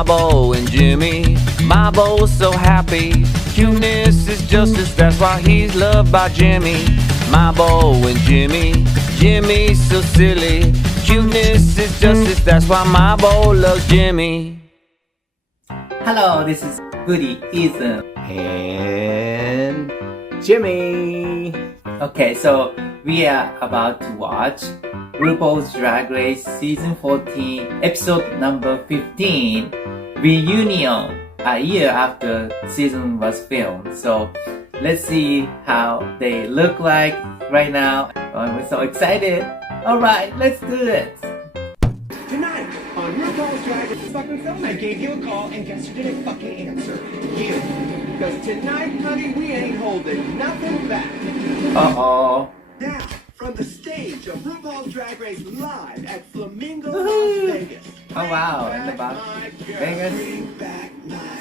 Mabo and Jimmy. Mabo's so happy, cuteness is justice, that's why he's loved by Jimmy. Mabo and Jimmy, Jimmy's so silly, cuteness is justice, that's why Mabo loves Jimmy. Hello, this is Woody, Ethan, and Jimmy. Okay, so we are about to watch RuPaul's Drag Race Season 14, Episode number 15, Reunion, a year after season was filmed. So let's see how they look like right now. We're so excited. Alright, let's do it. Tonight on RuPaul's Drag Race fucking film, I gave you a call and guess who didn't fucking answer? You. Because tonight, honey, we ain't holding nothing back. Uh-oh. Now, from the stage of RuPaul's Drag Race live at Flamingo, Las Vegas. Oh wow, in the Las Vegas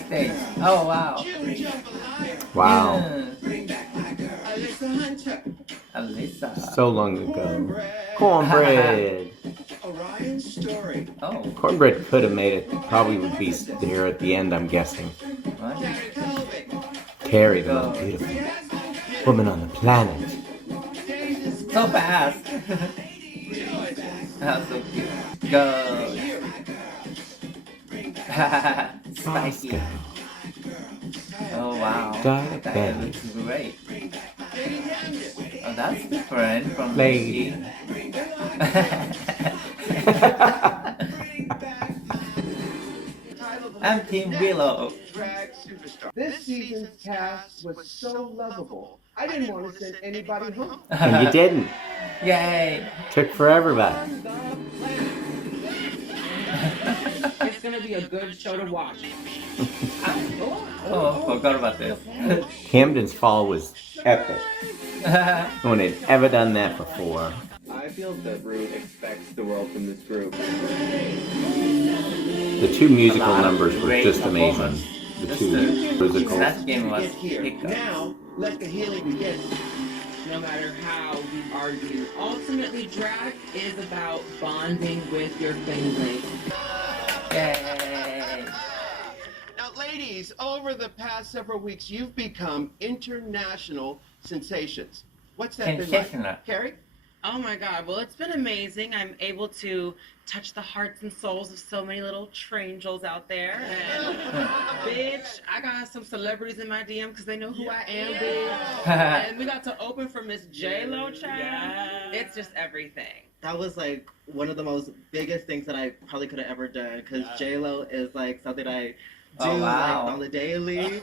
stage. Oh wow. Wow. Yeah. Alyssa. So long ago. Cornbread. Orion's story. Oh. Cornbread could have made it. Probably would be there at the end, I'm guessing. What? Carrie, the most beautiful woman on the planet. So fast. That's so cute. Go. Spicy. Oh wow. Dark That Betty. looks great. Oh, that's different from Lady. I'm Team Willow. This season's cast was so lovable. I didn't want to send anybody home. And you didn't. Yay. Took forever, but It's gonna be a good show to watch. Oh, forgot about this. Camden's fall was epic. No one had ever done that before. I feel that Ru expects the world from this group. The two musical A lot of numbers were great just amazing. performance. The Just two the- musicals. That game was Get here. hiccup. Now, let the healing begin. No matter how we argue, ultimately drag is about bonding with your family. Yay. Now, ladies, over the past several weeks, you've become international sensations. What's that been Sensational. like? Carrie? Oh my god, well it's been amazing. I'm able to touch the hearts and souls of so many little trangels out there. And bitch, I got some celebrities in my DM because they know who I am, bitch. And we got to open for Miss J-Lo, child. It's just everything. That was like one of the most biggest things that I probably could have ever done because J-Lo is like something I do Oh, wow. like on the daily.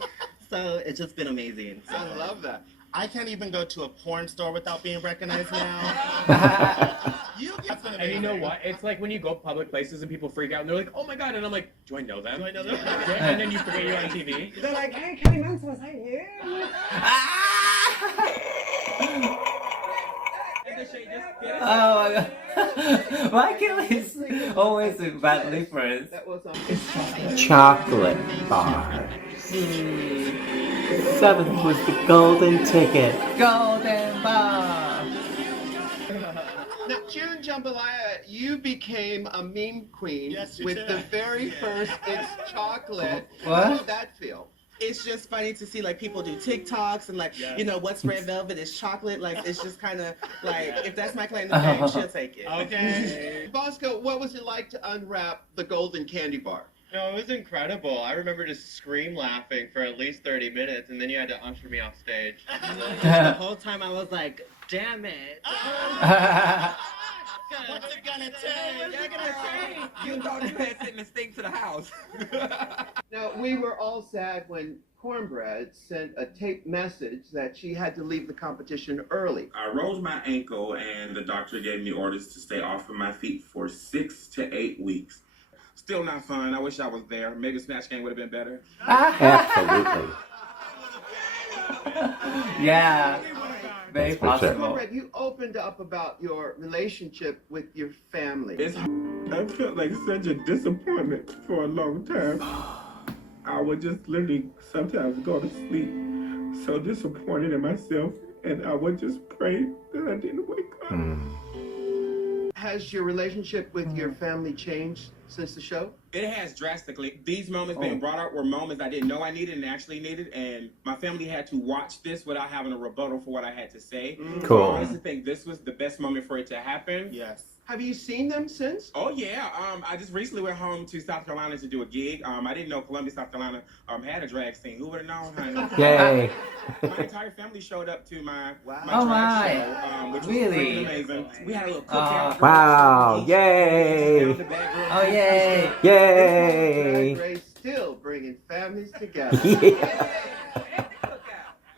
So it's just been amazing. So. I love that. I can't even go to a porn store without being recognized now. And you know what? It's like when you go public places and people freak out and they're like, oh my god, and I'm like, do I know them? Do I know them? And then you forget you're on TV. They're like, hey, Kelly Manson, was that you? Oh my god. Why can't we always a bad difference? That was Chocolate bars. Seventh was the golden ticket. Golden bar. Now, June Jambalaya, you became a meme queen Yes, you with did. the very first It's Chocolate. What? How did that feel? It's just funny to see like people do TikToks and like you know what's red velvet is chocolate. Like it's just kind of like if that's my claim to fame, she'll take it. Okay. Bosco, what was it like to unwrap the golden candy bar? No, it was incredible. I remember just scream laughing for at least 30 minutes, and then you had to usher me off stage. The whole time I was like, damn it. What's it gonna take? You know that sitting this thing to the house. Now, we were all sad when Cornbread sent a taped message that she had to leave the competition early. I rolled my ankle and the doctor gave me orders to stay off of my feet for 6 to 8 weeks. Still not fun. I wish I was there. Maybe Snatch Game would have been better. Absolutely. Yeah. Very That's for sure. possible. Cornbread, you opened up about your relationship with your family. I felt like such a disappointment for a long time. I would just literally sometimes go to sleep so disappointed in myself, and I would just pray that I didn't wake up. Has your relationship with your family changed since the show? It has drastically. These moments being brought up were moments I didn't know I needed and actually needed, and my family had to watch this without having a rebuttal for what I had to say. Cool. So I honestly think this was the best moment for it to happen. Yes. Have you seen them since? Oh yeah. I just recently went home to South Carolina to do a gig. I didn't know Columbia, South Carolina had a drag scene. Who would have known, honey? Yay. My entire family showed up to my Oh drag my. show, which was Really? freaking amazing. We had a little cookout. Wow. Yay. Down the back room. Oh yay! Yay. Drag Race still bringing families together. Yeah.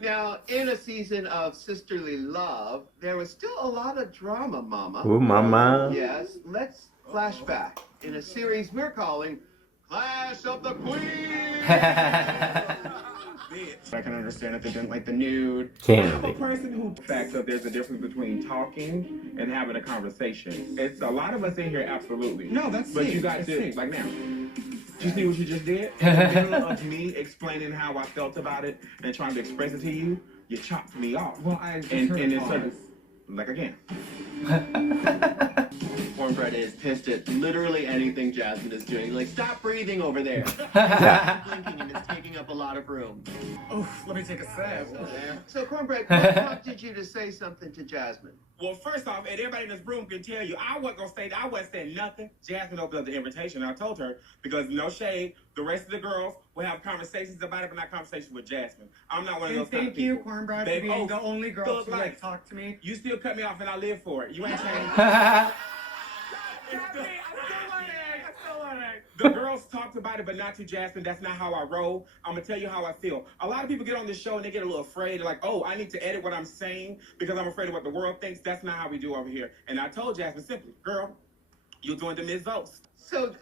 Now, in a season of sisterly love, there was still a lot of drama, Mama. Ooh, mama. Yes, let's flash back in a series we're calling Clash of the Queens. I can understand if they didn't like the nude. Candy. I'm a person who facts that there's a difference between talking and having a conversation. It's a lot of us in here, absolutely. No, that's But safe. you got That's to, safe. like now. You see what you just did? In the middle of me explaining how I felt about it and trying to express it to you, you chopped me off. Well, I just and heard it's pause. sort of like again. Cornbread is pissed at literally anything Jasmine is doing. Like, stop breathing over there. Yeah. Blinking and it's taking up a lot of room. Oof, let me take a sip. So, Cornbread, what prompted you to say something to Jasmine? Well, first off, and everybody in this room can tell you, I wasn't gonna say that. I wasn't saying nothing. Jasmine opened up the invitation. I told her because no shade, the rest of the girls will have conversations about it, but not conversations with Jasmine. I'm not one of those kind of Thank you, people. Cornbread, for Babe, being the only girl thug to life. like talk to me. You still cut me off, and I live for it. You ain't changed. The girls talked about it, but not to Jasmine. That's not how I roll. I'm gonna tell you how I feel. A lot of people get on this show and they get a little afraid. They're like, oh, I need to edit what I'm saying because I'm afraid of what the world thinks. That's not how we do over here. And I told Jasmine simply, girl, you're doing the Ms. Votes. So,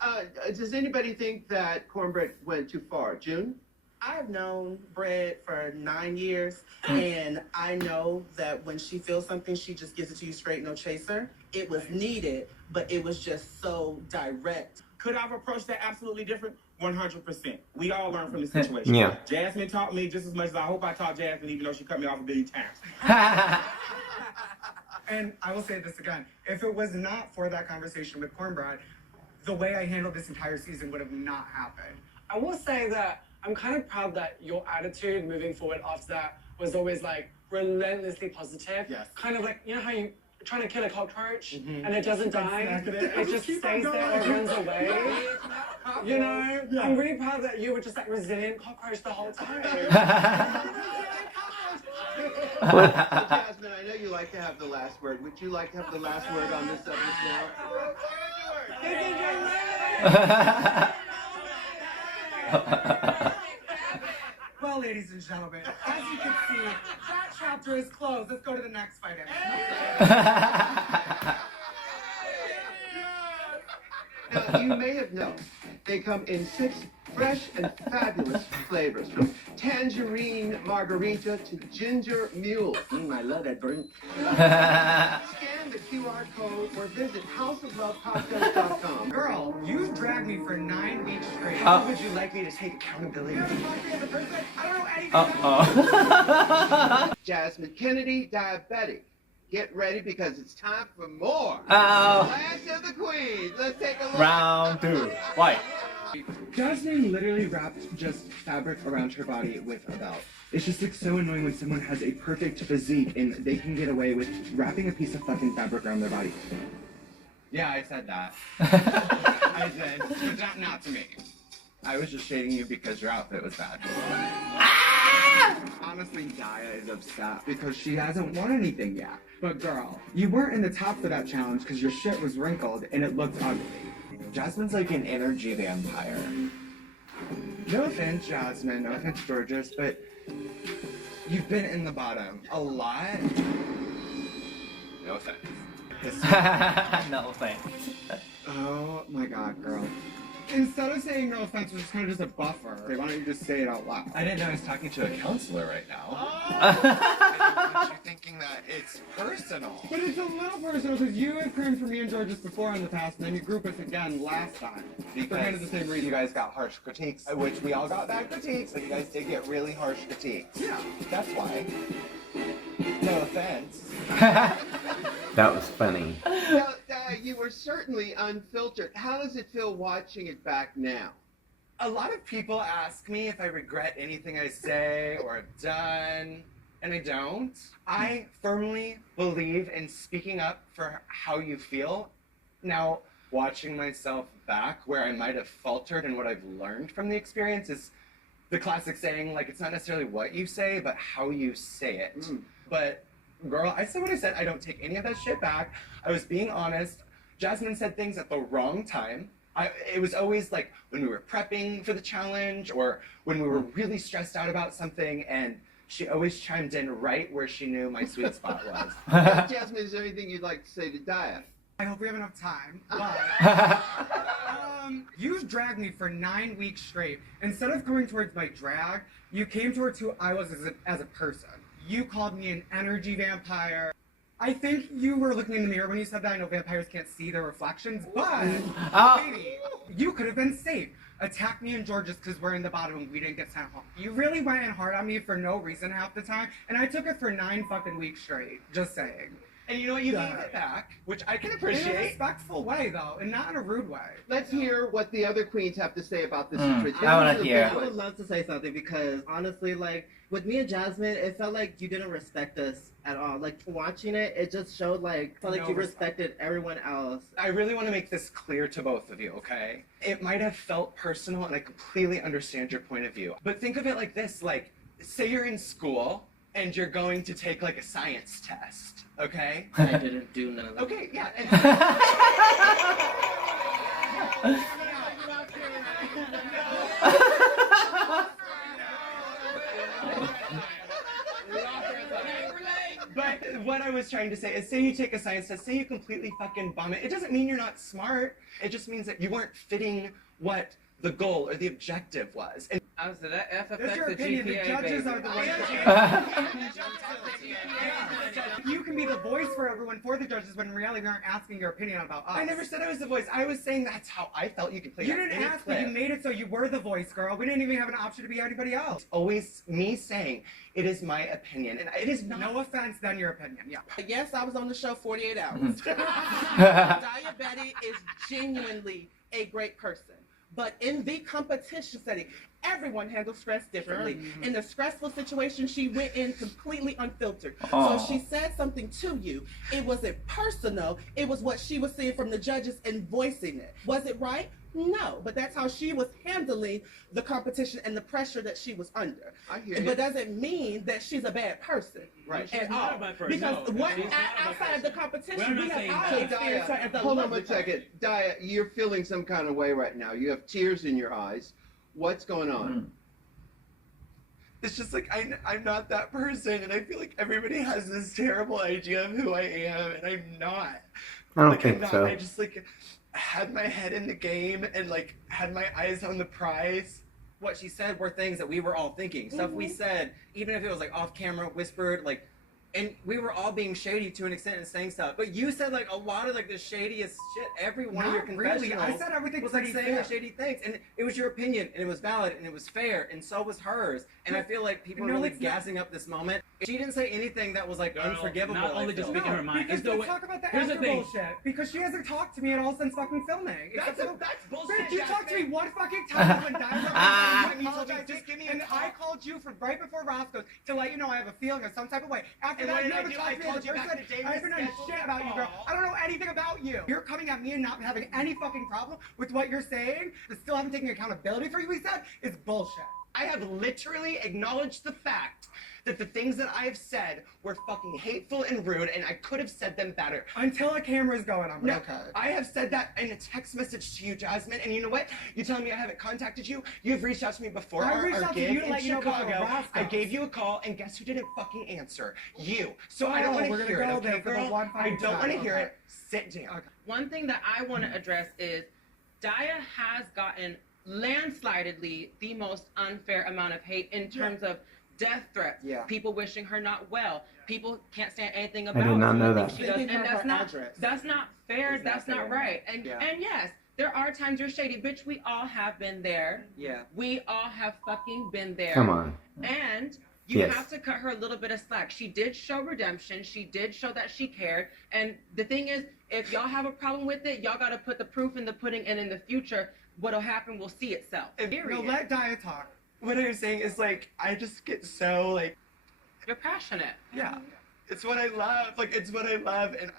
does anybody think that Cornbread went too far? June? I've known Bread for 9 years, and I know that when she feels something, she just gives it to you straight, no chaser. It was needed, but it was just so direct. Could I have approached that absolutely different? 100%. We all learn from the situation. Yeah. Jasmine taught me just as much as I hope I taught Jasmine, even though she cut me off a billion times. And I will say this again. If it was not for that conversation with Cornbread, the way I handled this entire season would have not happened. I will say that I'm kind of proud that your attitude moving forward after that was always like relentlessly positive. Yes. Kind of like, you know how you're trying to kill a cockroach and it Just doesn't keep on die? smacking it. It just Keep on stays there or going. runs away. You know? Yeah. I'm really proud that you were just like resilient cockroach the whole time. Jasmine, I know you like to have the last word. Would you like to have the last word on this subject now? Well, ladies and gentlemen, as you can see, that chapter is closed. Let's go to the next fight. Now, you may have known they come in 6 fresh and fabulous flavors, from tangerine margarita to ginger mule. I love that drink. Scan the QR code or visit houseoflovecocktails.com. Girl, you've dragged me for 9 weeks straight. How would you like me to take accountability? Jasmine Kennedy, diabetic. Get ready because it's time for more. Clash of the Queens. Let's take a look. Round 2. Fight. Jasmine literally wrapped just fabric around her body with a belt. It's just like so annoying when someone has a perfect physique and they can get away with wrapping a piece of fucking fabric around their body. Yeah, I said that. I did. But not to me. I was just shading you because your outfit was bad. Honestly, Daya is upset because she hasn't won anything yet. But girl, you weren't in the top for that challenge because your shit was wrinkled and it looked ugly. Jasmine's like an energy vampire. No offense, Jasmine, no offense, Gorgeous, but you've been in the bottom a lot. No offense. No thanks. Oh my god, girl. Instead of saying no offense, we're just kind of just a buffer. Why don't you just say it out loud? I didn't know I was talking to a counselor right now. You're thinking that it's personal. But it's a little personal because you had crimed for me and Georges before in the past, and then you group us again last time. For kind of the same reason. You guys got harsh critiques, which we all got bad critiques, but you guys did get really harsh critiques. Yeah. That's why. No offense. That was funny. Well, you were certainly unfiltered. How does it feel watching it back now? A lot of people ask me if I regret anything I say or have done, and I don't. I firmly believe in speaking up for how you feel. Now, watching myself back where I might have faltered and what I've learned from the experience is the classic saying, like, it's not necessarily what you say, but how you say it. But, girl, I said what I said. I don't take any of that shit back. I was being honest. Jasmine said things at the wrong time. It was always like when we were prepping for the challenge or when we were really stressed out about something, and she always chimed in right where she knew my sweet spot was. Jasmine, is there anything you'd like to say to Daya? I hope we have enough time, but you've dragged me for 9 weeks straight. Instead of coming towards my drag, you came towards who I was as a person. You called me an energy vampire. I think you were looking in the mirror when you said that. I know vampires can't see their reflections, but baby, you could have been safe. Attack me and George's because we're in the bottom and we didn't get sent home. You really went in hard on me for no reason half the time, and I took it for 9 fucking weeks straight. Just saying. And you know what? You gave it back, which I can appreciate. In a respectful way, though, and not in a rude way. Let's hear what the other queens have to say about this situation. I want to hear. I would love to say something because honestly, like with me and Jasmine, it felt like you didn't respect us at all. Like watching it, it just showed like you respected everyone else. I really want to make this clear to both of you, okay? It might have felt personal, and I completely understand your point of view. But think of it like this: like, say you're in school and you're going to take like a science test, okay? I didn't do none of that. Okay, yeah. But what I was trying to say is, say you take a science test, say you completely fucking bomb it. It doesn't mean you're not smart. It just means that you weren't fitting what the goal or the objective was. And so that F affects That's your the opinion. GPA, The judges baby. are the ones. You can be the voice for everyone for the judges, when in reality we aren't asking your opinion about us. I never said I was the voice. I was saying that's how I felt you could play. You didn't ask, but you made it so you were the voice, girl. We didn't even have an option to be anybody else. It's always me saying it is my opinion, and it is not. No offense, then your opinion. Yeah. Yes, I was on the show 48 hours. Daya Betty is genuinely a great person. But in the competition setting, everyone handles stress differently. In the stressful situation, she went in completely unfiltered. So if she said something to you, it wasn't personal. It was what she was seeing from the judges and voicing it. Was it right? No, but that's how she was handling the competition and the pressure that she was under. I hear you. But doesn't mean that she's a bad person. Right. At not all. a bad person, Because no. outside of the competition, we have all So experienced her as Daya, a hold on lovely one second. Daya, you're feeling some kind of way right now. You have tears in your eyes. What's going on? It's just like I'm not that person, and I feel like everybody has this terrible idea of who I am, and I'm not. I don't like, think I'm not. so. I just like had my head in the game and like had my eyes on the prize. What she said were things that we were all thinking. Stuff we said, even if it was like off camera, whispered, like, and we were all being shady to an extent and saying stuff. But you said like a lot of like the shadiest shit. Every one of your Not really. confessionals I said everything was like pretty saying fair. shady things, and it was your opinion, and it was valid, and it was fair, and so was hers. And I feel like people are really gassing up this moment. She didn't say anything that was like unforgivable. not only just speaking her mind. Because It's the let's way- talk about the here's the after thing. bullshit. Because she hasn't talked to me at all since fucking filming. That's bullshit. Bitch, you talked to me one fucking time when Diamond you told me, just give me a and call. I called you for right before Roscoe's to let you know I have a feeling of some type of way. After And that, what you did I never do? talked I to me as called a you back person. the day I we haven't done scheduled shit the about you, girl. call. I don't know anything about you. You're coming at me and not having any fucking problem with what you're saying, but still haven't taken accountability for what you said. It's bullshit. I have literally acknowledged the fact that the things that I have said were fucking hateful and rude, and I could have said them better. Until a camera's going on, No, okay. I have said that in a text message to you, Jasmine, and you know what? You telling me I haven't contacted you? You've reached out to me before I our reached out to gig you to in let you know before Chicago. Roscoe's. I gave you a call, and guess who didn't fucking answer? You. So I Oh, don't want we're to gonna hear it, go okay, there for the girl? one I fucking don't want to time. hear Okay. it. Sit down. One thing that I want to address is Daya has gotten landslidedly the most unfair amount of hate in terms of death threats, people wishing her not well, people can't stand anything about did not know anything that. she does, and Her that's not address. that's not fair, It's not that's not fair. right. And yes, there are times you're shady, bitch. We all have been there. Yeah. We all have fucking been there. Come on. And You Yes. have to cut her a little bit of slack. She did show redemption. She did show that she cared. And the thing is, if y'all have a problem with it, y'all got to put the proof in the pudding, and in the future, what'll happen will see itself. No, let Dia talk. What I was saying is like, I just get so like, You're passionate. yeah. It's what I love. Like, it's what I love. And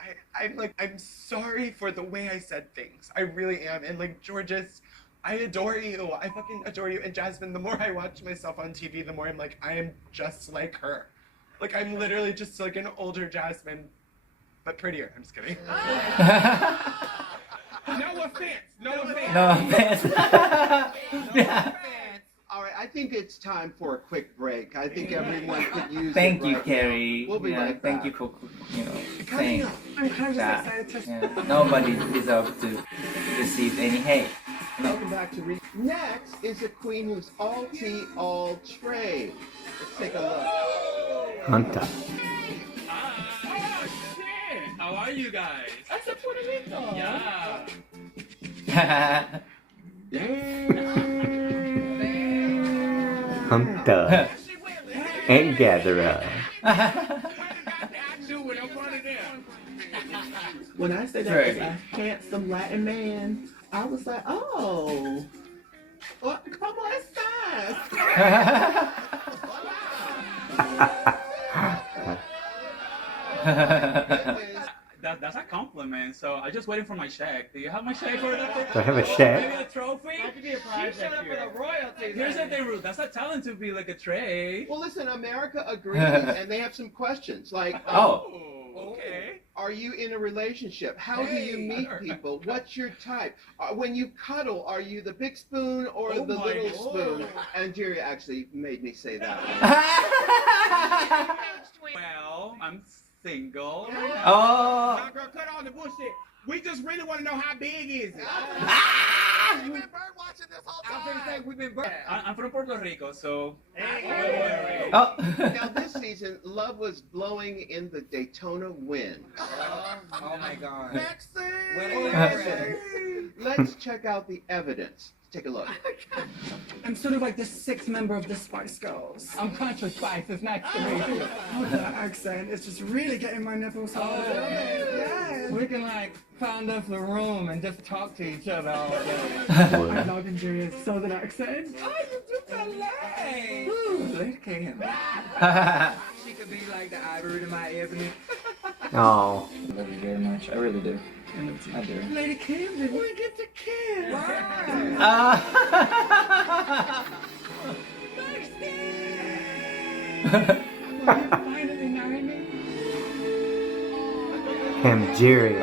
I'm sorry for the way I said things. I really am. And like, Georges, I adore you. I fucking adore you. And Jasmine, the more I watch myself on TV, the more I'm like, I am just like her. Like, I'm literally just like an older Jasmine, but prettier. I'm just kidding. No offense. No offense. No offense. All right, I think it's time for a quick break. I think everyone could use Thank it you, right Carrie. now. We'll be right back. Thank you for, saying I'm kind of just that. excited to. Yeah, nobody deserves to receive any hate. Welcome back to Next is a queen who's all tea, all trade. Let's take a look. Hunter. How are you guys? That's a Puerto Rico. Yeah. Hunter. And gatherer. When I said that was a handsome Latin man, I was like, oh, well, come on, it's That's a compliment. So I'm just waiting for my check. Do you have my check for that? Do I have a check? Maybe a trophy? She showed up with a royalty. Here's the thing, Ruth. That's a talent to be like a tray. Well, listen, America agrees, and they have some questions like, okay. Are you in a relationship? How do you meet people? What's your type? When you cuddle, are you the big spoon or the little spoon? And Jerry actually made me say that one. Well, I'm single. Now, girl, cut all the bullshit. We just really want to know how big is it? You've been bird watching this whole time. I was gonna say we've been bird. I'm from Puerto Rico, so. Now this season, love was blowing in the Daytona Wind. Oh my God. Next Let's check out the evidence. Take a look. I'm sort of like the sixth member of the Spice Girls. I'm Country Spice. It's nice to meet you. That accent is just really getting my nipples hard. Yeah. We can like find us a room and just talk to each other all day. I love Andrea's southern accent. Oh, you do so late. Ooh, Lady Cam. She could be like the ivory to my ebony. Oh. I love you very much. I really do. I do. Lady Camden, we get to kiss. Finally married me. Camgeria.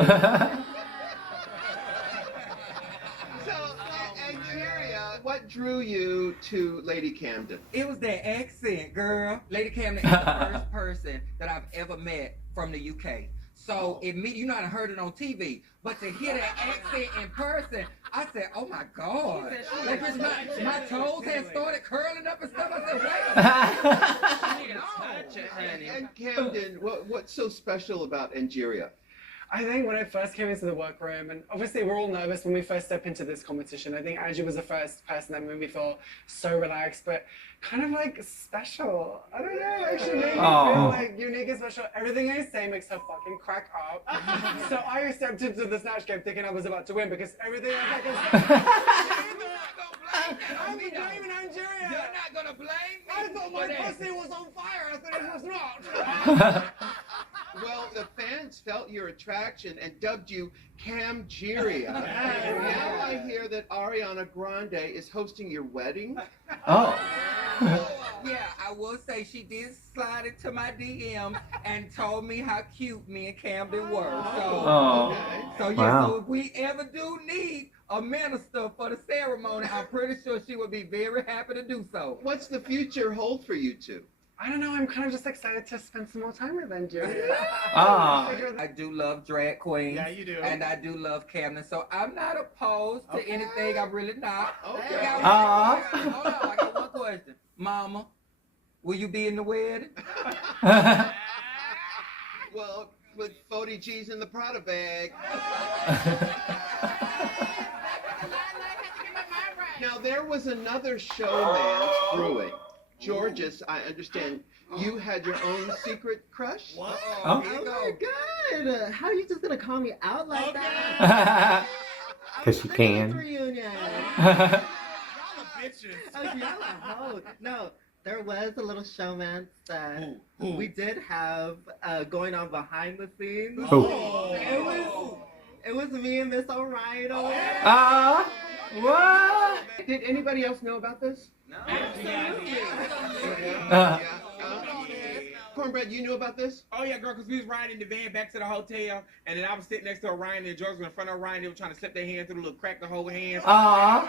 Nigeria, what drew you to Lady Camden? It was that accent, girl. Lady Camden is the first person that I've ever met from the UK. So you know, I heard it on TV, but to hear that accent in person, I said, "Oh my God!" Like my toes had started curling up and stuff. I said, "Wait." And Camden, what's so special about Nigeria? I think when I first came into the workroom, and obviously we're all nervous when we first step into this competition. I think Angie was the first person that made me feel so relaxed, but kind of like special. I don't know, actually made me feel like unique and special. Everything I say makes her fucking crack up. So I stepped into the snatch game thinking I was about to win because everything I fucking I'm blaming Nigeria. You're not gonna blame me. I thought my pussy was on fire. I thought it was not. Well, the fans felt your attraction and dubbed you Camgeria. Now I hear that Ariana Grande is hosting your wedding. Oh. Yeah, I will say she did slide into my DM and told me how cute me and Camden were. So if we ever do need a minister for the ceremony, I'm pretty sure she would be very happy to do so. What's the future hold for you two? I don't know, I'm kind of just excited to spend some more time with Andrea. I do love drag queens. Yeah, you do. And I do love Camden. So I'm not opposed to anything. I'm really not. Okay. Hold on, I got one question. Mama, will you be in the wedding? Well, with 40 G's in the Prada bag. Now, there was another showmance brewing. Georges, I understand you had your own secret crush? Oh my god! How are you just gonna call me out like that? Because you can. Reunion. Bitches. Oh, y'all are hoes. No, there was a little showmance that we did have going on behind the scenes. It was me and Miss Orion. What? Did anybody else know about this? No. Cornbread, you knew about this? Oh yeah, girl, because we was riding in the van back to the hotel, and then I was sitting next to Orion, and George was in front of Orion. They were trying to slip their hand through the little crack to hold hands. So I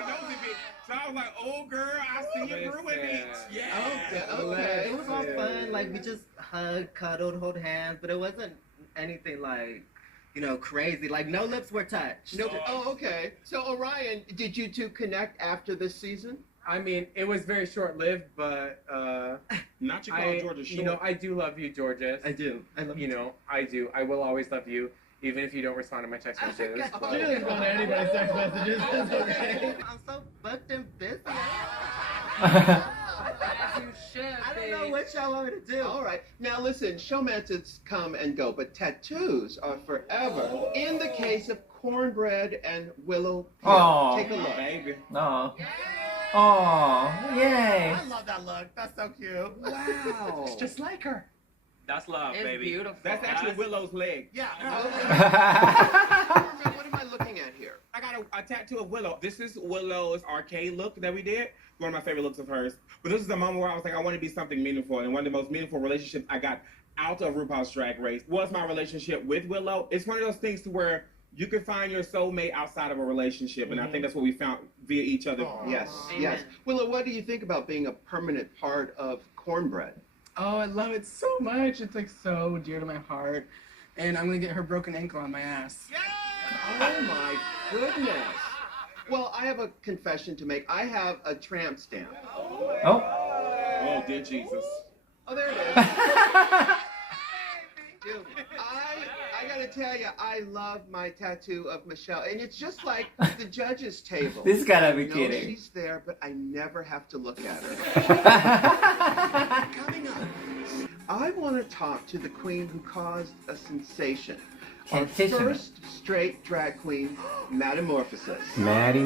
was like, oh girl, I see you through it. Yeah. Okay. It was all fun. Like, we just hugged, cuddled, hold hands, but it wasn't anything like, you know, crazy. Like, no lips were touched. No. Oh, okay. So Orion, did you two connect after this season? I mean, it was very short-lived, but not you call Georgia short. You know, I do love you, Georges. I do. I love you. You know, I do. I will always love you, even if you don't respond to my text messages. She doesn't respond to anybody's text messages. It's okay. I'm so booked and busy. You should. I don't know what y'all want me to do. All right. Now listen, showmances come and go, but tattoos are forever. In the case of Cornbread and Willow, take a look. Baby. Oh. Oh, yay. I love that look. That's so cute. Wow. It's just like her. That's love, It's baby. beautiful. That's actually Willow's leg. Yeah. What am I looking at here? I got a tattoo of Willow. This is Willow's arcade look that we did. One of my favorite looks of hers. But this is the moment where I was like, I want to be something meaningful. And one of the most meaningful relationships I got out of RuPaul's Drag Race was my relationship with Willow. It's one of those things to where you can find your soulmate outside of a relationship. And I think that's what we found via each other. Yes, yes. Willow, what do you think about being a permanent part of Cornbread? Oh, I love it so much. It's like so dear to my heart. And I'm gonna get her broken ankle on my ass. Oh my goodness. Well, I have a confession to make. I have a tramp stamp. Oh. Oh, dear Jesus. Oh, there it is. Dude, I gotta tell you, I love my tattoo of Michelle, and it's just like the judges' table. This gotta be No, kidding. she's there, but I never have to look at her. Coming up, I want to talk to the queen who caused a sensation. Our first straight drag queen, Metamorphosis. Maddy.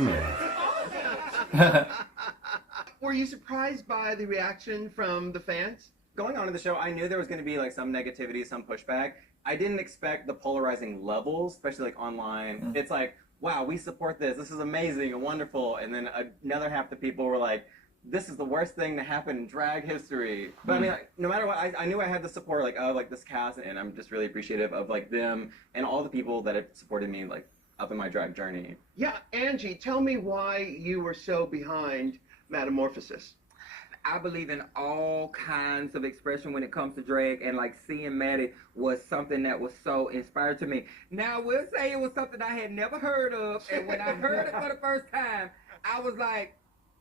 Were you surprised by the reaction from the fans? Going on to the show, I knew there was going to be like some negativity, some pushback. I didn't expect the polarizing levels, especially like online. It's like, wow, we support this. This is amazing and wonderful. And then another half the people were like, this is the worst thing to happen in drag history. But I mean, like, no matter what, I knew I had the support like of like this cast, and I'm just really appreciative of like them and all the people that have supported me like up in my drag journey. Yeah, Angie, tell me why you were so behind Metamorphosis. I believe in all kinds of expression when it comes to drag, and like seeing Maddy was something that was so inspired to me. Now, I will say it was something I had never heard of, and when I heard it for the first time, I was like,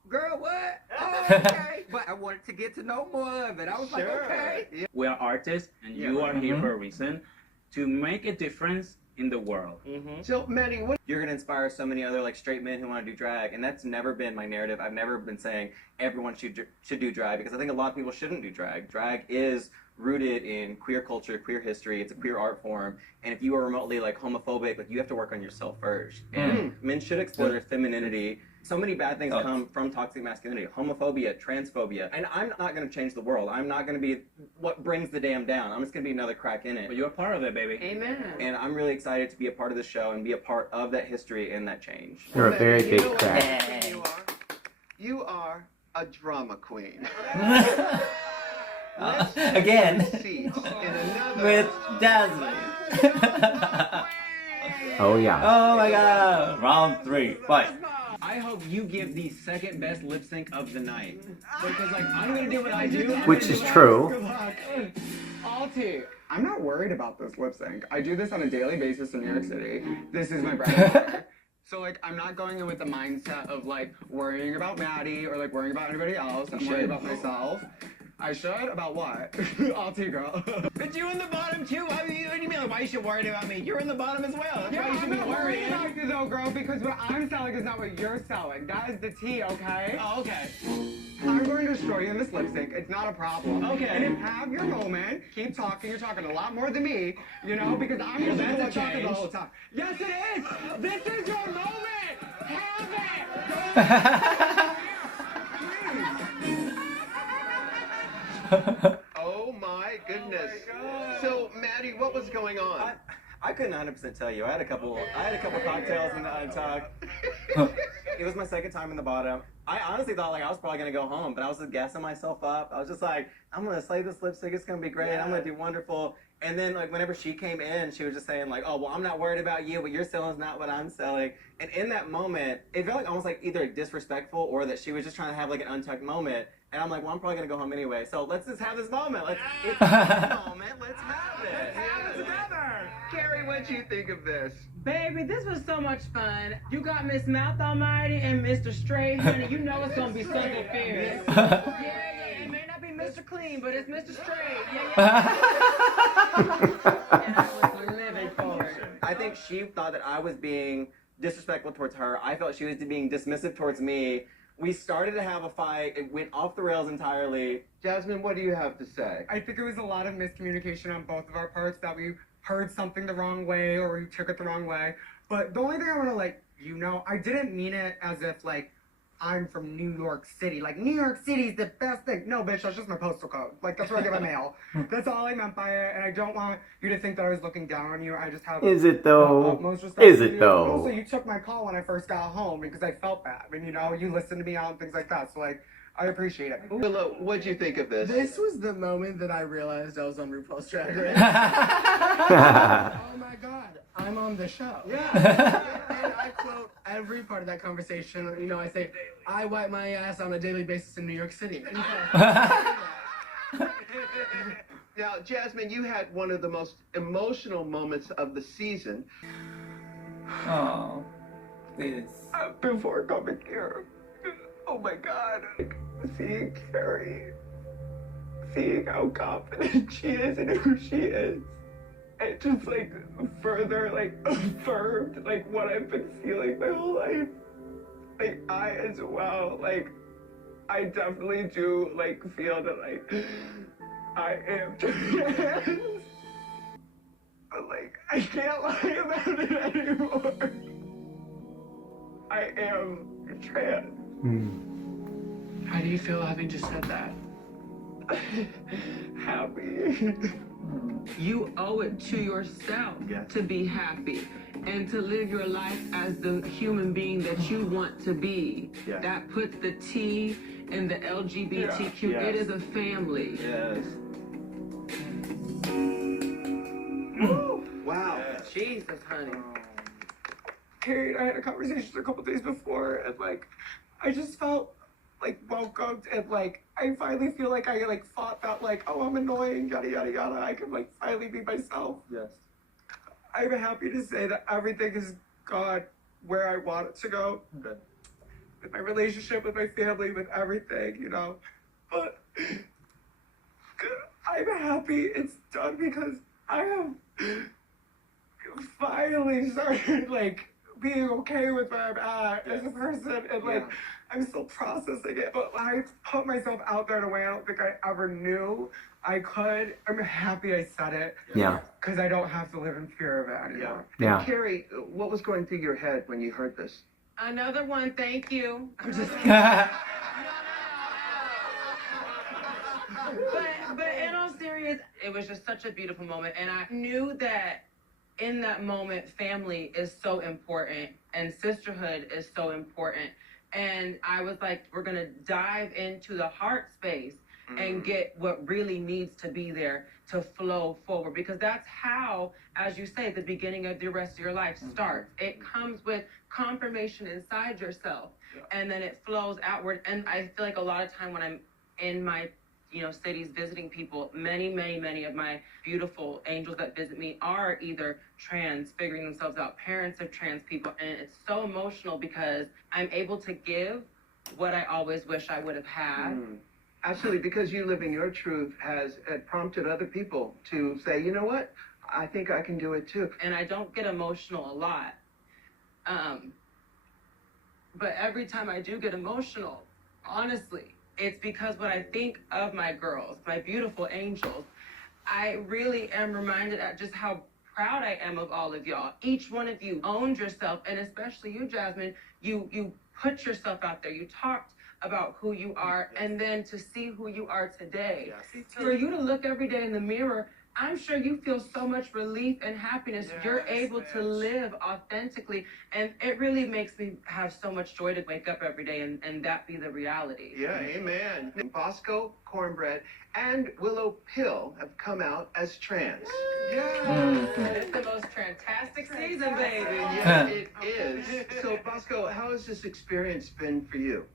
girl, what? Oh, okay. But I wanted to get to know more of it. I was like, okay. We are artists, and you are here for a reason, to make a difference in the world. So, Maddy, what? You're gonna inspire so many other like straight men who want to do drag, and that's never been my narrative. I've never been saying everyone should do drag, because I think a lot of people shouldn't do drag. Drag is rooted in queer culture, queer history. It's a queer art form, and if you are remotely like homophobic, like you have to work on yourself first. And men should explore their femininity. So many bad things come from toxic masculinity, homophobia, transphobia, and I'm not going to change the world. I'm not going to be what brings the dam down. I'm just going to be another crack in it. But you're a part of it, baby. Amen. And I'm really excited to be a part of the show and be a part of that history and that change. You're a very big crack. You are a drama queen. Again. With Jasmine. Oh yeah. Oh my god. Round 3. Fight. I hope you give the second best lip sync of the night. Because like I'm gonna do what I do. Which is true. Good luck. Alti, I'm not worried about this lip sync. I do this on a daily basis in New York City. This is my bread and butter. So like I'm not going in with the mindset of like worrying about Maddy or like worrying about anybody else. I'm worrying about myself. I should? About what? Alti, girl. But you in the bottom too. What do you mean? Like, why you should worry about me? You're in the bottom as well. That's why you should be worrying. I'm not worried though, girl, because what I'm selling is not what you're selling. That is the tea, okay? Oh, okay. I'm going and destroy you in this lip sync. It's not a problem. Okay. And if have your moment, keep talking. You're talking a lot more than me, you know, because I'm just that's a talking the change. whole time. Yes, it is. This is your moment. Have it. Oh my goodness. So, Maddy, what was going on? I couldn't 100% tell you. I had a couple cocktails in the untug. It was my second time in the bottom. I honestly thought like I was probably gonna go home, but I was just gassing myself up. I was just like, I'm gonna slay this lipstick. It's gonna be great. I'm gonna do wonderful. And then like whenever she came in, she was just saying like, oh well, I'm not worried about you, but your selling's not what I'm selling. And in that moment, it felt like almost like either disrespectful or that she was just trying to have like an untucked moment. And I'm like, well, I'm probably gonna go home anyway. So let's just have this moment. It's this moment. Let's have it. Let's have it together. Carrie, what'd you think of this? Baby, this was so much fun. You got Miss Mouth Almighty and Mr. Straight, honey. You know it's gonna be something fierce. Yeah. It may not be Mr. Clean, but it's Mr. Straight. Yeah. And I was living for it. I think she thought that I was being disrespectful towards her. I felt she was being dismissive towards me. We started to have a fight. It went off the rails entirely. Jasmine, what do you have to say? I think it was a lot of miscommunication on both of our parts, that we heard something the wrong way or we took it the wrong way. But the only thing I want to let you know, I didn't mean it as if like I'm from New York City. Like, New York City's the best thing. No, bitch, that's just my postal code. Like, that's where I get my mail. That's all I meant by it, and I don't want you to think that I was looking down on you. I just have Is it though? utmost respect Is for it you. though? Also, you took my call when I first got home because I felt bad. I mean, you know, you listened to me out and things like that. So, like, I appreciate it. Willow, what'd you think of this? This was the moment that I realized I was on RuPaul's Drag Race. Oh my god, I'm on the show. Yeah. And I quote every part of that conversation. You know, I say, I wipe my ass on a daily basis in New York City. Now, Jasmine, you had one of the most emotional moments of the season. Oh, please. Before coming here, oh my god, seeing Carrie, seeing how confident she is and who she is, it just like further like affirmed like what I've been feeling my whole life. Like I as well, like I definitely do like feel that like I am trans. But like I can't lie about it anymore. I am trans. How do you feel having just said that? Happy. You owe it to yourself to be happy and to live your life as the human being that you want to be. That puts the T in the LGBTQ. It is a family. Yes. Wow. Jesus, honey. Carrie and I had a conversation a couple days before, and like, I just felt like welcomed, and like, I finally feel like I like fought that like, oh, I'm annoying, yada yada yada. I can like finally be myself. Yes. I'm happy to say that everything has gone where I want it to go. Good. With my relationship, with my family, with everything, you know. But I'm happy it's done because I have finally started like being okay with where I'm at as a person, and like I'm still processing it, but I put myself out there in a way I don't think I ever knew I could. I'm happy I said it. Yeah. Because I don't have to live in fear of it anymore. Yeah. Carrie, what was going through your head when you heard this? Another one, thank you. I'm just kidding. but in all seriousness, it was just such a beautiful moment, and I knew that in that moment, family is so important and sisterhood is so important. And I was like, we're gonna dive into the heart space and get what really needs to be there to flow forward, because that's how, as you say, the beginning of the rest of your life starts. It comes with confirmation inside yourself, and then it flows outward. And I feel like a lot of time when I'm in my cities visiting people, many of my beautiful angels that visit me are either trans, figuring themselves out, parents of trans people, and it's so emotional because I'm able to give what I always wish I would have had. Actually, because you live in your truth has prompted other people to say, you know what, I think I can do it too. And I don't get emotional a lot. But every time I do get emotional, honestly, it's because when I think of my girls, my beautiful angels, I really am reminded at just how proud I am of all of y'all. Each one of you owned yourself, and especially you, Jasmine, you put yourself out there. You talked about who you are, and then to see who you are today. For you to look every day in the mirror, I'm sure you feel so much relief and happiness. You're able to live authentically, and it really makes me have so much joy to wake up every day and that be the reality. Yeah, amen. Bosco, Cornbread, and Willow Pill have come out as trans. It's the most fantastic season, baby. Yeah, it is. So, Bosco, how has this experience been for you?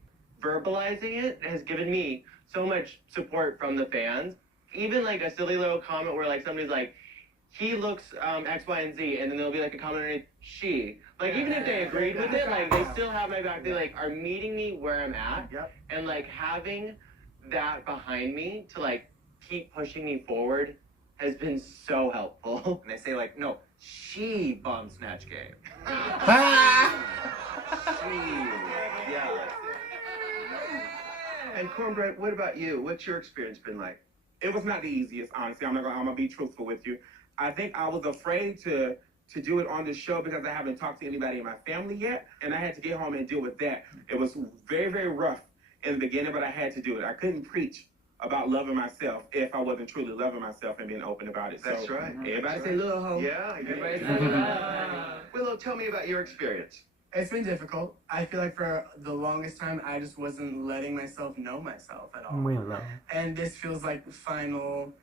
Verbalizing it has given me so much support from the fans. Even like a silly little comment where like somebody's like, he looks X, Y, and Z, and then there'll be like a comment underneath, she. Like even if they agreed with it, like they still have my back. They like are meeting me where I'm at, and like having that behind me to like keep pushing me forward has been so helpful. And they say like, no, she bomb snatch game. Yeah. And Cornbread, what about you? What's your experience been like? It was not the easiest, honestly. I'm gonna be truthful with you. I think I was afraid to do it on the show because I haven't talked to anybody in my family yet, and I had to get home and deal with that. It was very, very rough in the beginning, but I had to do it. I couldn't preach about loving myself if I wasn't truly loving myself and being open about it. That's so, right. Everybody That's say right. little hoe. Yeah. Everybody say Willow. little hoe. Willow, tell me about your experience. It's been difficult. I feel like for the longest time, I just wasn't letting myself know myself at all. Willow. And this feels like the final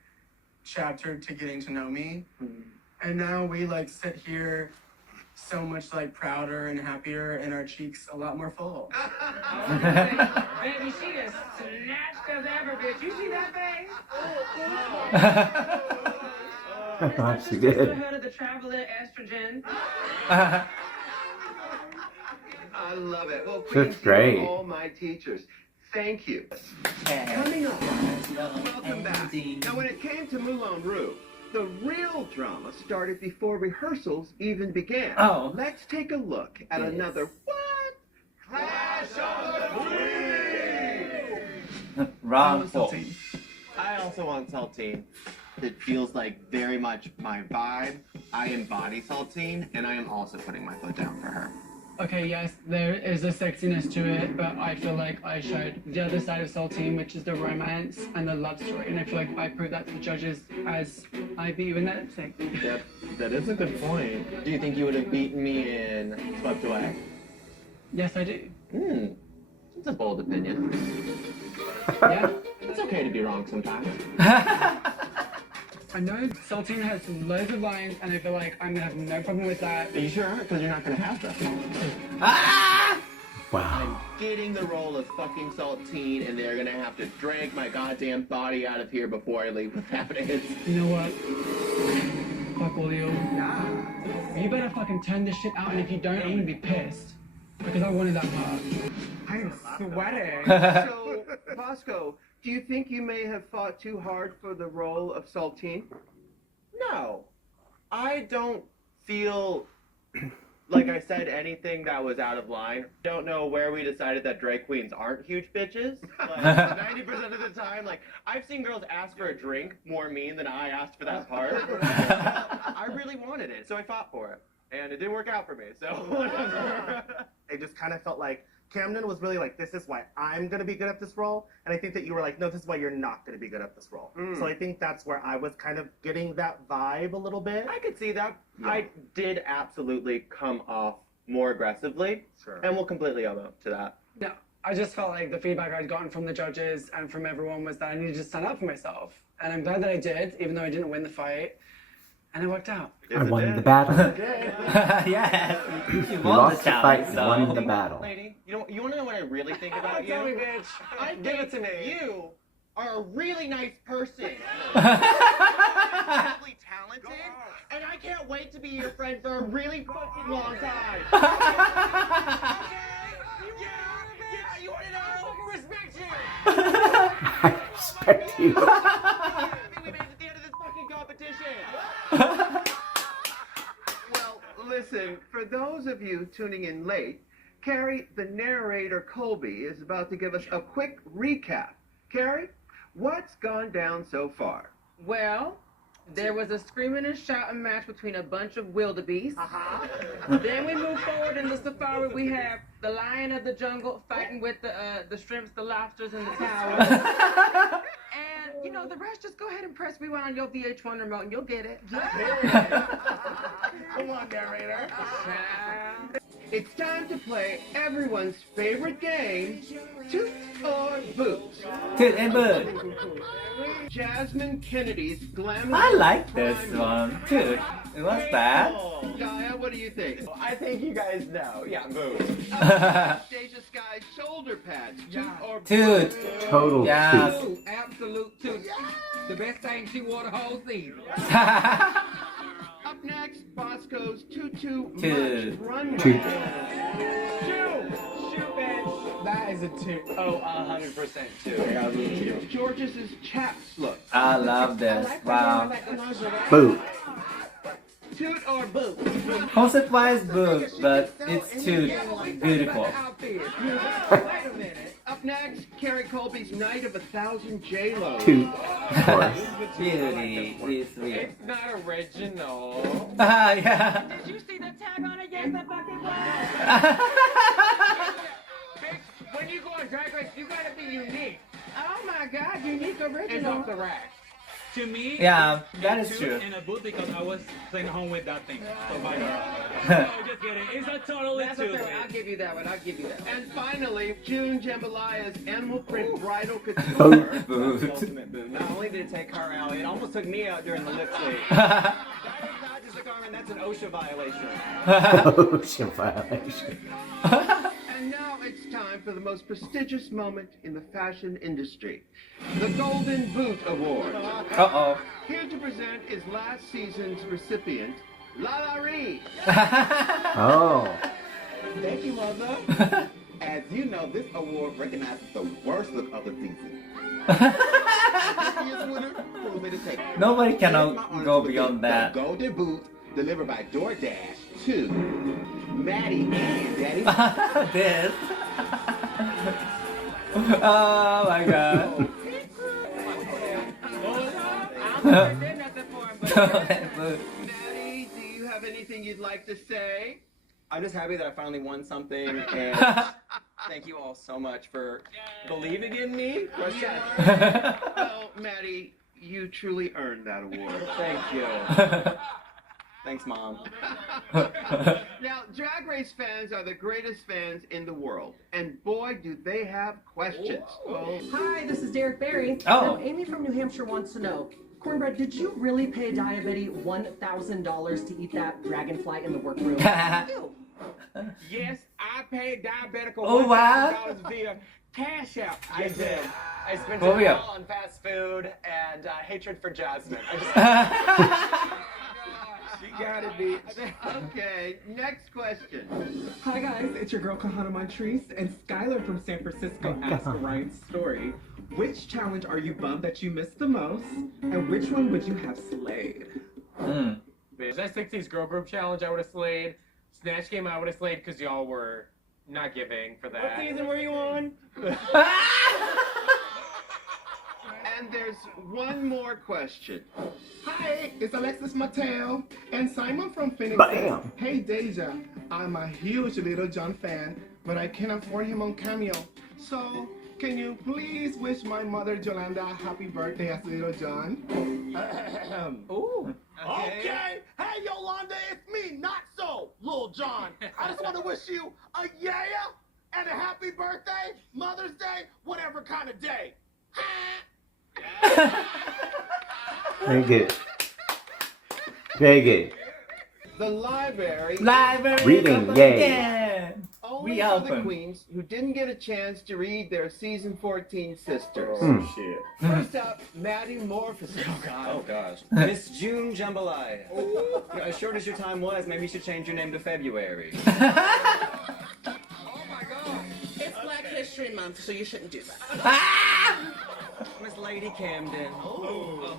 chapter to getting to know me. And now we like sit here so much like prouder and happier and our cheeks a lot more full. Baby, she is snatched as ever, bitch. You see that face? She did. Ahead of the traveler estrogen. I love it. Well, That's please, great. all my teachers, thank you. Coming up, welcome back. Now, when it came to Moulin Rouge, the real drama started before rehearsals even began. Oh. Let's take a look at another Clash of the Queens! Wrong. I also want Saltine. It feels like very much my vibe. I embody Saltine, and I am also putting my foot down for her. Okay, yes, there is a sexiness to it, but I feel like I showed the other side of Saltine, which is the romance and the love story, and I feel like I proved that to the judges as I beat you in that lip sync. That is a good point. Do you think you would have beaten me in Swept Away? Yes, I do. It's a bold opinion. Yeah. It's okay to be wrong sometimes. I know Saltine has loads of lines, and I feel like I'm gonna have no problem with that. Are you sure? Because you're not gonna have them. Wow. I'm getting the role of fucking Saltine, and they're gonna have to drag my goddamn body out of here before I leave with evidence. You know what? Fuck all you. You better fucking turn this shit out, and if you don't, I'm gonna be pissed. Because I wanted that part. I'm sweating. So, Bosco, do you think you may have fought too hard for the role of Saltine? No. I don't feel like I said anything that was out of line. Don't know where we decided that drag queens aren't huge bitches. Like, 90% of the time, like, I've seen girls ask for a drink more mean than I asked for that part. I really wanted it, so I fought for it. And it didn't work out for me, so whatever. It just kind of felt like Camden was really like, this is why I'm going to be good at this role. And I think that you were like, no, this is why you're not going to be good at this role. So I think that's where I was kind of getting that vibe a little bit. I could see that. Yeah. I did absolutely come off more aggressively. Sure. And we'll completely own up to that. No, I just felt like the feedback I'd gotten from the judges and from everyone was that I needed to stand up for myself. And I'm glad that I did, even though I didn't win the fight. And it worked out. I won the battle. Yes. You lost the fight, won the battle. Lady, you want to know what I really think about you? Tell me, bitch. I Give it to me. You are a really nice person. Incredibly talented, and I can't wait to be your friend for a really fucking long time. Yeah, you want to know? I respect you. I respect you. We made it to the end of this fucking competition. Well, listen, for those of you tuning in late, Carrie, the narrator Colby, is about to give us a quick recap Carrie, what's gone down so far? Well, there was a screaming and shouting match between a bunch of wildebeests. Then we move forward in the safari. We have the lion of the jungle fighting with the shrimps, the lobsters, and the towers. And, you know, the rest, just go ahead and press rewind on your VH1 remote and you'll get it. Come on, narrator. It's time to play everyone's favorite game, Toot or Boot. Toot and Boot. Jasmine Kennedy's glamorous. I like this one. Toot. What's that? Gaia, what do you think? I think you guys know. Yeah, Boo. Anastasia Sky's shoulder pads, Toot or Toot. Total Yeah. toot. Absolute toot. The best thing she wore the whole season. Up next, Bosco's Tutu Toot. Much Runway. Toot. That is a 2. Oh, 100% too. George's chaps look. I love this. Wow. Boot. Toot or Boot? Concept wise, Boot, but it's too beautiful. Wait a minute. Up next, Carrie Colby's Night of 1,000 J-Lo. Toot. Of course. Beauty is real. It's not original. Yeah. Did you see the tag on it? Yes, I fucking was. Bitch, when you go on Drag Race, you gotta be unique. Oh my God, unique It's original. off the rack. To me, Yeah, that is Toot true. in a boot because I was playing home with that thing. So my God. Oh, No, just kidding. It's a totally That's Toot. okay. I'll give you that one. I'll give you that. And finally, June Jambalaya's animal print bridal Boot. couture. Boot. Ultimate Boo. Not only did it take her out, it almost took me out during the lip sync. That is not just a garment, that's an OSHA violation. Ocean violation. And now it's time for the most prestigious moment in the fashion industry, the Golden Boot Award. Uh-oh. Here to present is last season's recipient, Lala Reed. Oh. Thank you, Mother. As you know, this award recognizes the worst look of the season. This year's winner, who made it take? Nobody Here's my cannot honors go for beyond the that. Golden Boot, delivered by DoorDash to Maddy and Daddy. This. Oh my God. Maddy, do you have anything you'd like to say? I'm just happy that I finally won something, and thank you all so much for believing in me. Well, Maddy, you truly earned that award. Thank you. Thanks, Mom. Now, Drag Race fans are the greatest fans in the world, and boy, do they have questions. Hi, this is Derek Barry. Oh. Now, Amy from New Hampshire wants to know, Cornbread, did you really pay Diabetti $1,000 to eat that dragonfly in the workroom? Yes, I paid Diabetical Oh, wow. $1,000 via Cash App. I did. I spent Oh, it yeah. all on fast food and hatred for Jasmine. She got it, bitch. Okay, next question. Hi guys, it's your girl Kahana Montrese, and Skylar from San Francisco asked Ryan's story. Which challenge are you bummed that you missed the most, and which one would you have slayed? Bitch, that 60s girl group challenge I would have slayed. Snatch game I would have slayed because y'all were not giving for that. What season were you on? And there's one more question. Hi, it's Alexis Mateo and Simon from Phoenix. Bam. Hey Deja, I'm a huge Little John fan, but I can't afford him on Cameo. So, can you please wish my mother Yolanda a happy birthday as Little John? Ooh. Okay. Hey, Yolanda, it's me, not so, Lil John. I just want to wish you a yeah and a happy birthday, Mother's Day, whatever kind of day. Very good. Very good. The library. Reading, yay. Yeah. Only We for the open. queens who didn't get a chance to read their season 14 sisters. Shit. First up, Maddy Morphosis. Oh gosh. Miss June Jambalaya. As short as your time was, maybe you should change your name to February. It's Black History Month, so you shouldn't do that. Miss Lady Camden.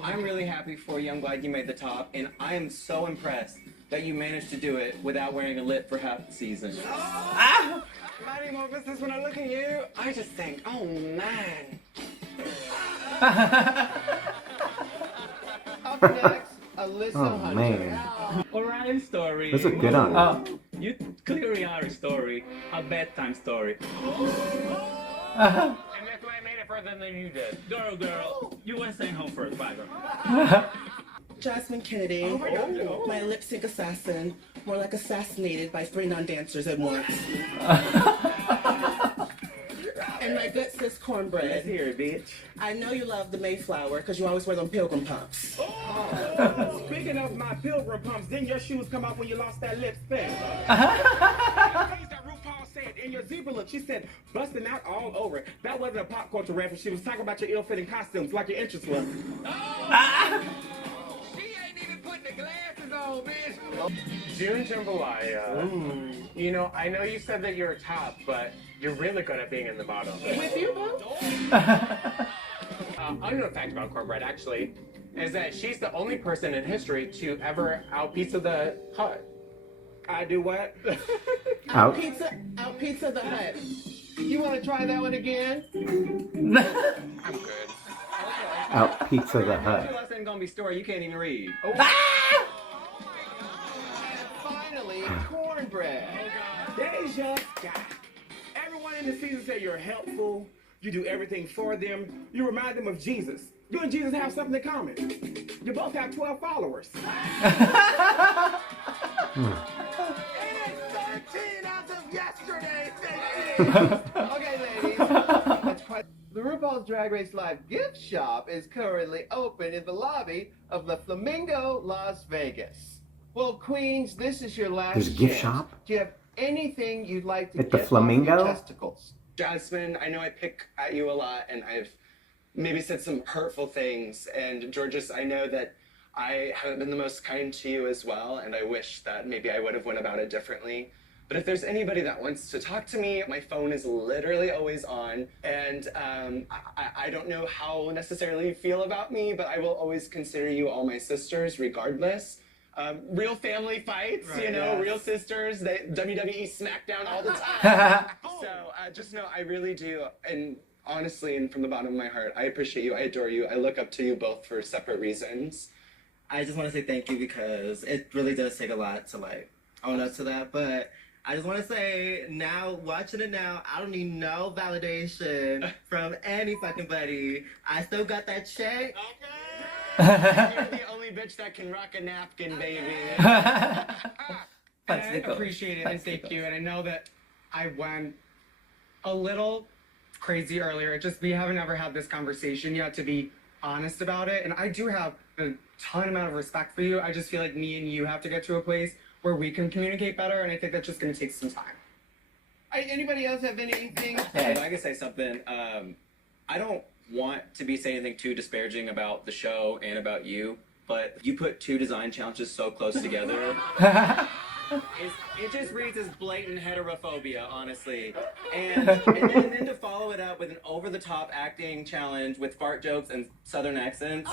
I'm really happy for you. I'm glad you made the top, and I am so impressed that you managed to do it without wearing a lip for half the season. Mighty Morphosis, when I look at you, I just think, oh man. Up next, Alyssa Oh, Hunter. man. Orion story. Those are good on it. You clearly are a story. A bedtime story. And that's why I made it further than you did. Girl, you went staying home first, bye girl. Jasmine Kennedy, Oh my God. my lip sync assassin, more like assassinated by 3 non-dancers at once. And my good sis Cornbread. Let's hear it, bitch. I know you love the Mayflower because you always wear them pilgrim pumps. Speaking of my pilgrim pumps, didn't your shoes come off when you lost that lip spin? Things that RuPaul said in your zebra look, she said, busting out all over. That wasn't a pop culture reference. She was talking about your ill-fitting costumes, like your interest was. She ain't even putting the glasses on, bitch. June Jambalaya. You know, I know you said that you're a top, but you're really good at being in the bottom. With you, boo? Unknown fact about Cornbread, actually, is that she's the only person in history to ever out pizza the Hut. I do what? Out pizza the Hut. You want to try that one again? I'm good. Out Pizza the Hut. Us ain't gonna be story you can't even read. And finally, Cornbread. Deja Scott. Everyone in the season said you're helpful. You do everything for them. You remind them of Jesus. You and Jesus have something in common. You both have 12 followers. And 13 as of yesterday, baby. Okay, ladies. That's quite. The RuPaul's Drag Race Live gift shop is currently open in the lobby of the Flamingo, Las Vegas. Well, Queens, this is your last There's a gift chance. shop? Do you have anything you'd like to At the get Flamingo? off your testicles? Jasmine, I know I pick at you a lot, and I've maybe said some hurtful things. And Georges, I know that I haven't been the most kind to you as well, and I wish that maybe I would have went about it differently. But if there's anybody that wants to talk to me, my phone is literally always on. And I don't know how necessarily you feel about me, but I will always consider you all my sisters regardless. Real family fights, Right, you know, yes. real sisters, they WWE SmackDown all the time. So just know I really do, and honestly, and from the bottom of my heart, I appreciate you, I adore you, I look up to you both for separate reasons. I just want to say thank you because it really does take a lot to like own up to that. But I just want to say now, watching it now, I don't need no validation from any fucking buddy. I still got that check. You're the only bitch that can rock a napkin, baby. I appreciate it and thank you. And I know that I went a little crazy earlier. It's just we haven't ever had this conversation yet to be honest about it. And I do have a ton amount of respect for you. I just feel like me and you have to get to a place where we can communicate better. And I think that's just going to take some time. Anybody else have anything? If I could say something, I don't want to be saying anything too disparaging about the show and about you, but you put 2 design challenges so close together. It just reads as blatant heterophobia, honestly. And then to follow it up with an over-the-top acting challenge with fart jokes and southern accents,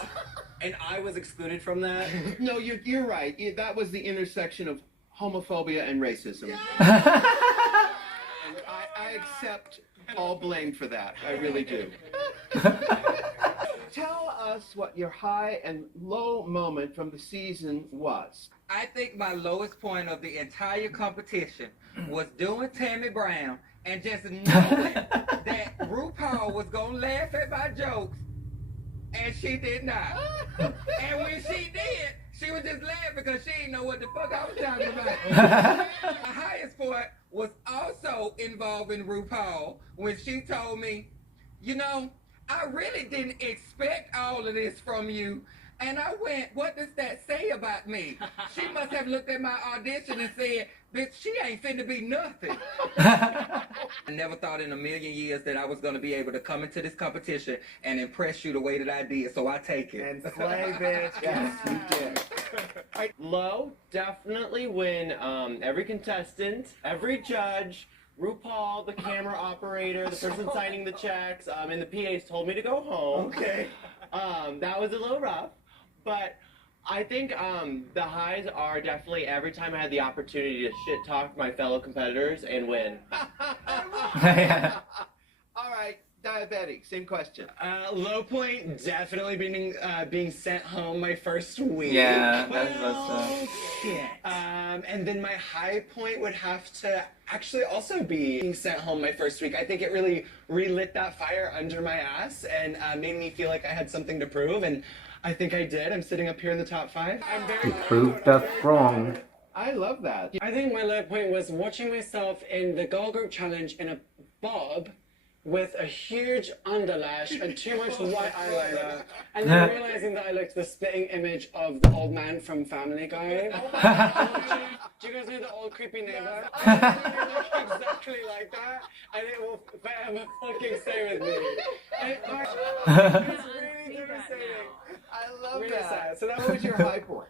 and I was excluded from that. No, you're right. That was the intersection of homophobia and racism. And I accept all blame for that. I really do. Tell us what your high and low moment from the season was. I think my lowest point of the entire competition was doing Tammy Brown and just knowing that RuPaul was gonna laugh at my jokes, and she did not. And when she did, she was just laughing because she didn't know what the fuck I was talking about. My highest point was also involving RuPaul when she told me, you know, I really didn't expect all of this from you. And I went, what does that say about me? She must have looked at my audition and said, bitch, she ain't finna be nothing. I never thought in a million years that I was gonna be able to come into this competition and impress you the way that I did, so I take it. And slay, bitch. Yes, you did. Low, definitely when every contestant, every judge, RuPaul, the camera operator, the person signing the checks, and the PAs told me to go home. Okay. That was a little rough, but I think the highs are definitely every time I had the opportunity to shit talk my fellow competitors and win. All right, Diabetic, same question. Low point, definitely being sent home my first week. Yeah, that was Shit. And then my high point would have to actually also be being sent home my first week. I think it really relit that fire under my ass and made me feel like I had something to prove, and I think I did. I'm sitting up here in the top 5. I'm very You proved us wrong. I love that. I think my low point was watching myself in the girl group challenge in a bob with a huge underlash and too much white eyeliner, and then realizing that I looked the spitting image of the old man from Family Guy. Do you guys know the old creepy neighbor? I look exactly like that, and it will forever fucking stay with me. It's really devastating. I love Really that. sad. So that was your high point.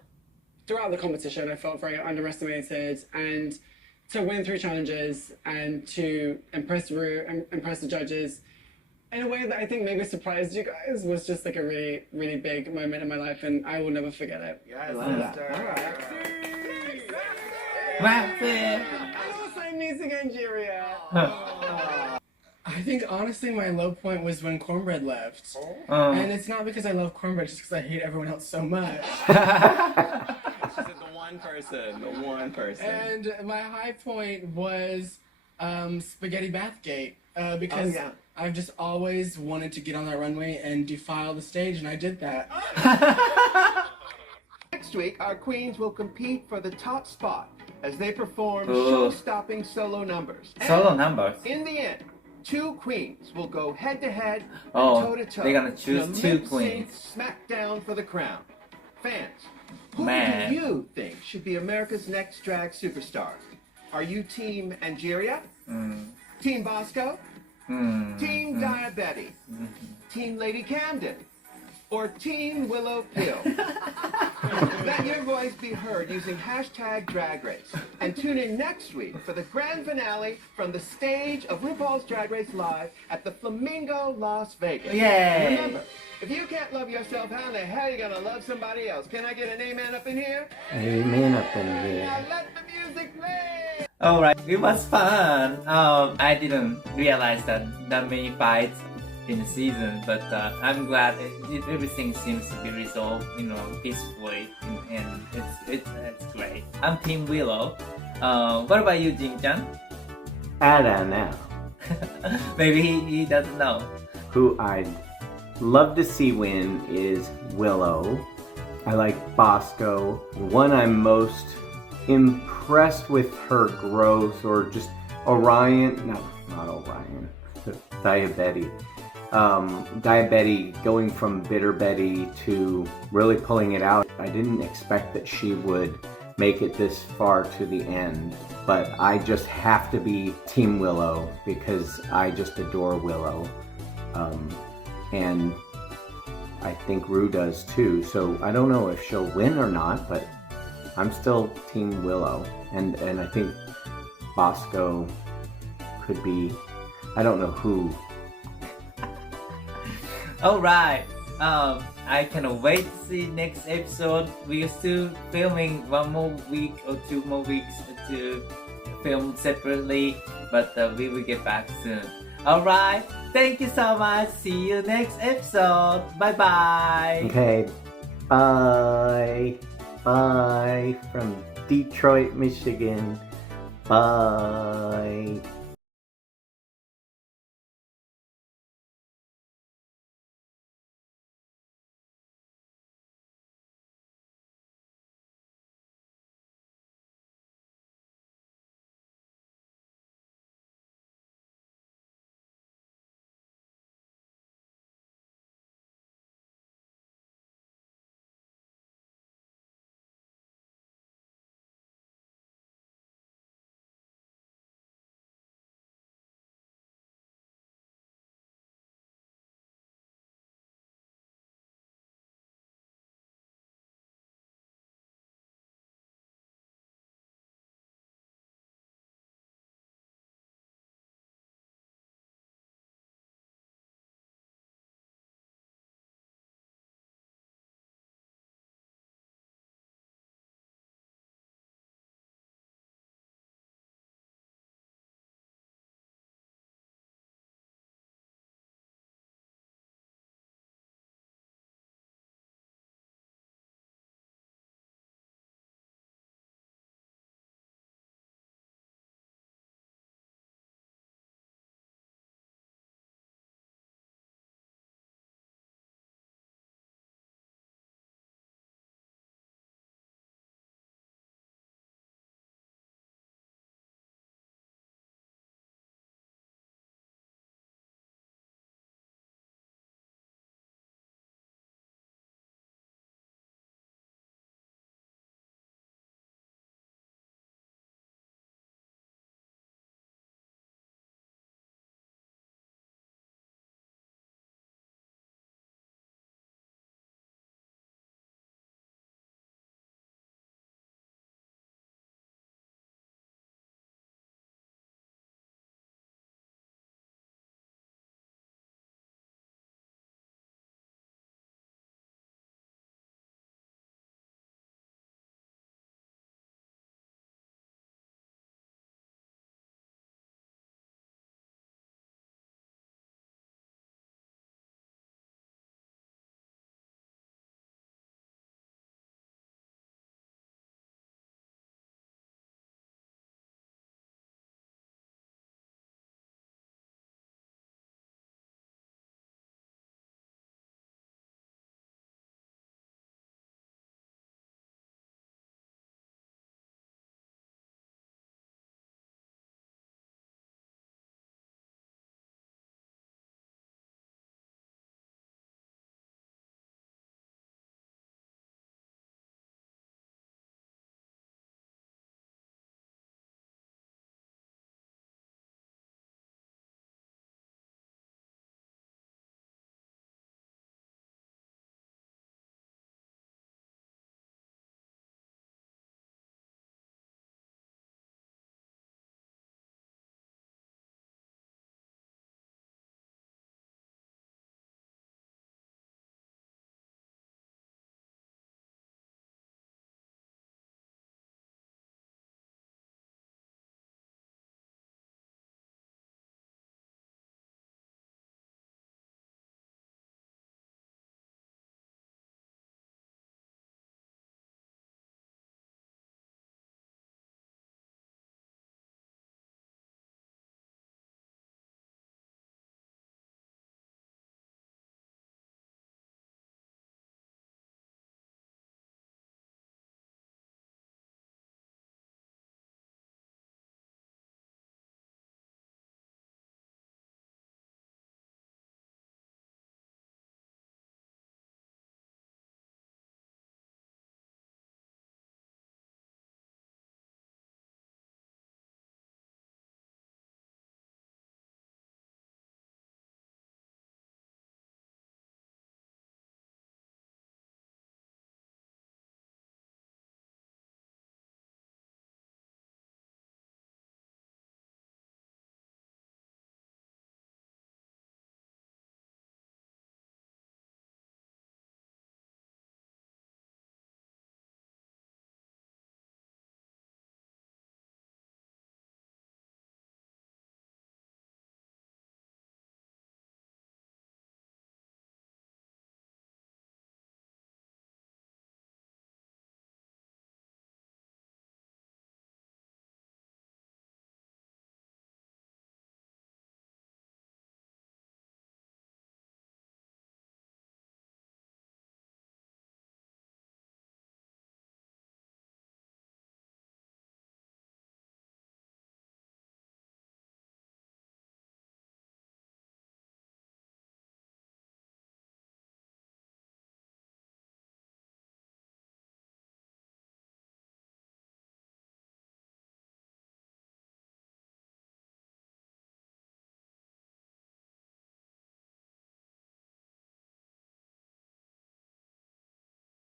Throughout the competition, I felt very underestimated, and to win 3 challenges and to impress Ru and impress the judges in a way that I think maybe surprised you guys was just like a really, really big moment in my life, and I will never forget it. Yeah, I love that. Hello, Siamese again, Nigeria. I think honestly my low point was when Cornbread left. And it's not because I love Cornbread, just because I hate everyone else so much. The one person. And my high point was Spaghetti Bathgate. Because I've just always wanted to get on that runway and defile the stage, and I did that. Next week, our queens will compete for the top spot as they perform show-stopping solo numbers. Solo numbers? In the end, 2 queens will go head-to-head and Oh, toe-to-toe. they're gonna choose in a 2 lip-sync queens. Smackdown for the crown. Fans, who Man. do you think should be America's next drag superstar? Are you Team Angeria? Team Bosco? Team Diabetti? Team Lady Camden? Or Team Willow Pill? Let your voice be heard using hashtag Drag Race. And tune in next week for the grand finale from the stage of RuPaul's Drag Race Live at the Flamingo, Las Vegas. Yay. Remember, if you can't love yourself, how in the hell are you gonna love somebody else? Can I get an amen up in here? Amen up in here. Now let the music play! Alright, it was fun. I didn't realize that many fights in the season, but I'm glad everything seems to be resolved, peacefully, and it's great. I'm Team Willow. What about you, Jin-chan? I don't know. Maybe he doesn't know. Who I'd love to see win is Willow. I like Bosco. One I'm most impressed with her growth, or just Orion, not Orion, Diabetti. Diabetti going from Bitter Betty to really pulling it out. I didn't expect that she would make it this far to the end, but I just have to be Team Willow because I just adore Willow. And I think Ru does too, so I don't know if she'll win or not, but I'm still Team Willow. And I think Bosco could be, I don't know who. Alright, I cannot wait to see next episode. We are still filming 1 more week or 2 more weeks to film separately, but we will get back soon. Alright, thank you so much. See you next episode. Bye bye. Okay, bye. Bye from Detroit, Michigan. Bye.